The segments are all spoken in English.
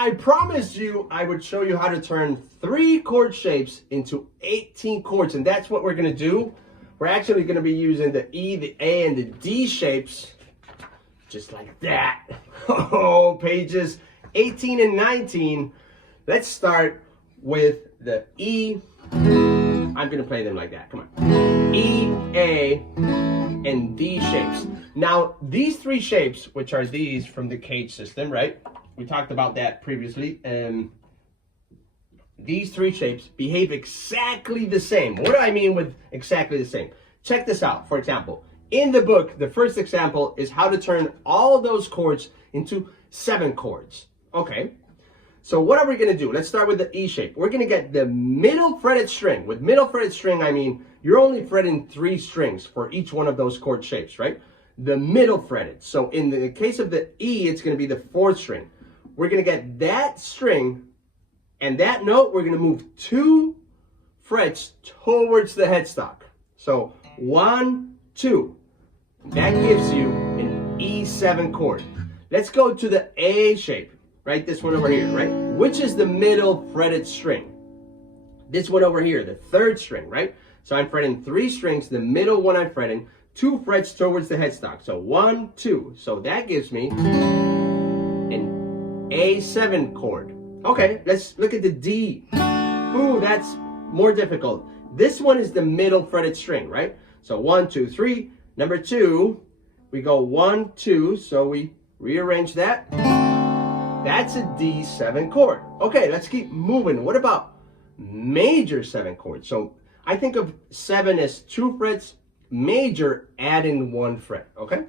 I promised you I would show you how to turn 3 chord shapes into 18 chords, and that's what we're going to do. We're actually going to be using the E, the A, and the D shapes, just like that. Oh, pages 18 and 19. Let's start with the E. I'm going to play them like that. Come on. E, A, and D shapes. Now, these 3 shapes, which are these from the cage system, right? We talked about that previously. These 3 shapes behave exactly the same. What do I mean with exactly the same? Check this out. For example, in the book, the first example is how to turn all those chords into 7 chords. Okay. So what are we going to do? Let's start with the E shape. We're going to get the middle fretted string. With middle fretted string, I mean you're only fretting 3 strings for each one of those chord shapes, right? The middle fretted. So in the case of the E, it's going to be the 4th string. We're going to get that string and that note, we're going to move 2 frets towards the headstock. So 1, 2. That gives you an E7 chord. Let's go to the A shape, right? This one over here, right? Which is the middle fretted string? This one over here, the 3rd string, right? So I'm fretting 3 strings. The middle one I'm fretting 2 frets towards the headstock. So 1, 2. So that gives me an A7 chord. Okay, let's look at the D. Ooh, that's more difficult. This one is the middle fretted string, right? So 1, 2, 3. Number 2, we go 1, 2. So we rearrange that. That's a D7 chord. Okay, let's keep moving. What about major 7 chords? So I think of 7 as 2 frets, major add in 1 fret, okay?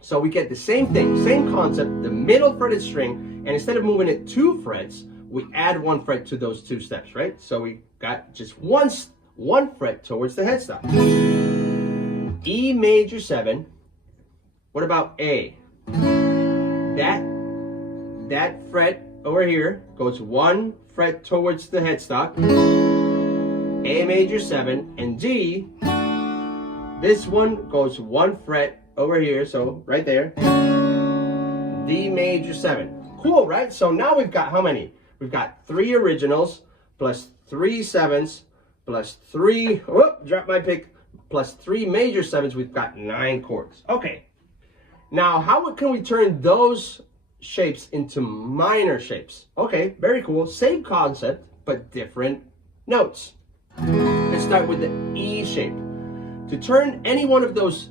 So we get the same thing, same concept, the middle fretted string, and instead of moving it 2 frets, we add 1 fret to those 2 steps, right? So we got just one fret towards the headstock. E major 7. What about A? That fret over here goes 1 fret towards the headstock. A major 7, and G, this one goes 1 fret over here, so right there. D major 7. Cool, right? So now we've got how many? We've got 3 originals plus 3 7s plus 3, whoop, drop my pick, plus 3 major 7s. We've got 9 chords. Okay. Now, how can we turn those shapes into minor shapes? Okay, very cool. Same concept, but different notes. Let's start with the E shape. To turn any one of those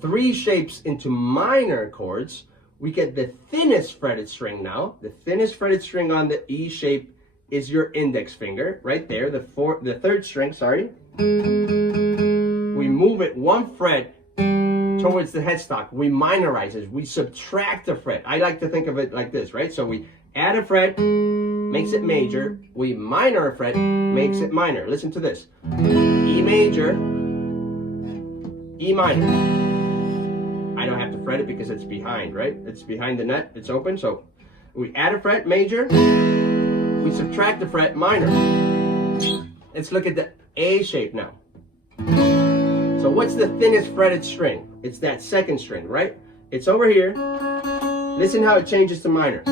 3 shapes into minor chords, we get the thinnest fretted string now. The thinnest fretted string on the E shape is your index finger, right there, the 3rd string, sorry. We move it 1 fret towards the headstock. We minorize it. We subtract a fret. I like to think of it like this, right? So we add a fret, makes it major. We minor a fret, makes it minor. Listen to this. E major, E minor. I don't have to fret it because it's behind, right? It's behind the net, it's open. So we add a fret, major. We subtract a fret, minor. Let's look at the A shape now. So what's the thinnest fretted string? It's that 2nd string, right? It's over here. Listen how it changes to minor.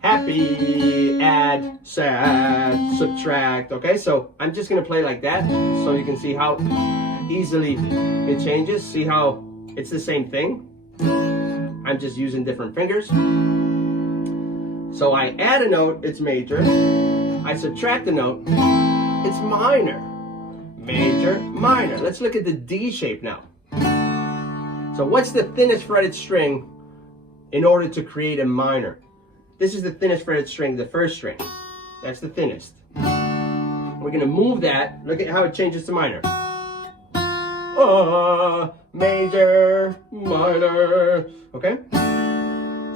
Happy, add, sad, subtract. Okay, so I'm just gonna play like that so you can see how easily it changes. See how it's the same thing? I'm just using different fingers. So I add a note, it's major. I subtract a note, it's minor. Major, minor. Let's look at the D shape now. So what's the thinnest fretted string in order to create a minor? This is the thinnest fretted string, the 1st string. That's the thinnest. We're going to move that. Look at how it changes to minor. Major, minor. Okay?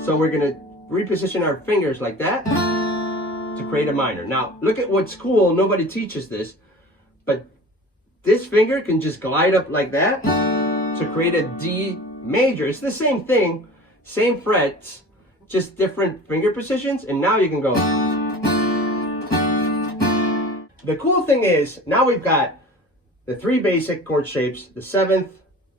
So we're going to reposition our fingers like that to create a minor. Now, look at what's cool. Nobody teaches this, but this finger can just glide up like that to create a D major. It's the same thing, same frets, just different finger positions, and now you can go. The cool thing is, now we've got the 3 basic chord shapes, the 7th,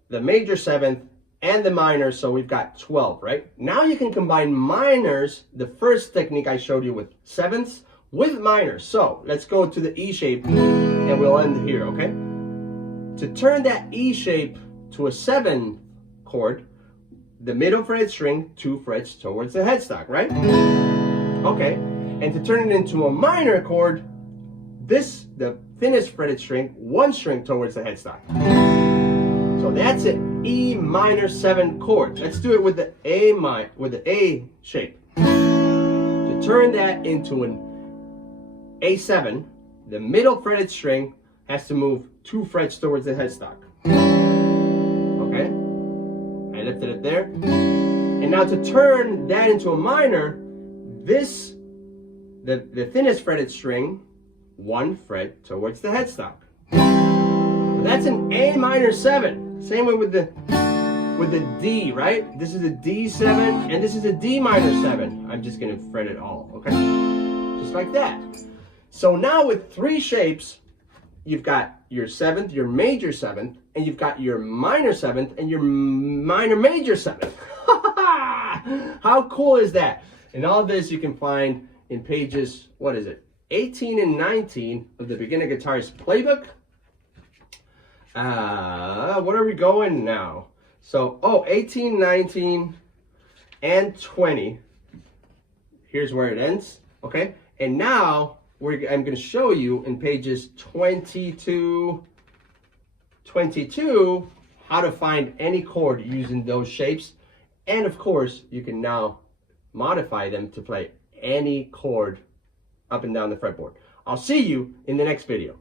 the major 7th, and the minor, so we've got 12, right? Now you can combine minors, the first technique I showed you with sevenths, with minors. So let's go to the E shape and we'll end here, okay? To turn that E shape to a 7 chord, the middle fretted string, 2 frets towards the headstock, right? Okay, and to turn it into a minor chord, the thinnest fretted string, 1 string towards the headstock. So that's an E minor 7 chord. Let's do it with the A shape. To turn that into an A7, the middle fretted string has to move 2 frets towards the headstock. Okay, I lifted it there. And now to turn that into a minor, the thinnest fretted string, 1 fret towards the headstock. So that's an A minor 7. Same way with the D, right? This is a D7 and this is a D minor 7. I'm just gonna fret it all, okay? Just like that. So now with 3 shapes, you've got your 7th, your major 7th, and you've got your minor 7th and your minor major 7th. How cool is that? And all this you can find in pages, what is it? 18 and 19 of the Beginner Guitarist Playbook. What are we going now? So, 18, 19, and 20. Here's where it ends, okay? And now, I'm going to show you in pages 22 how to find any chord using those shapes. And of course, you can now modify them to play any chord up and down the fretboard. I'll see you in the next video.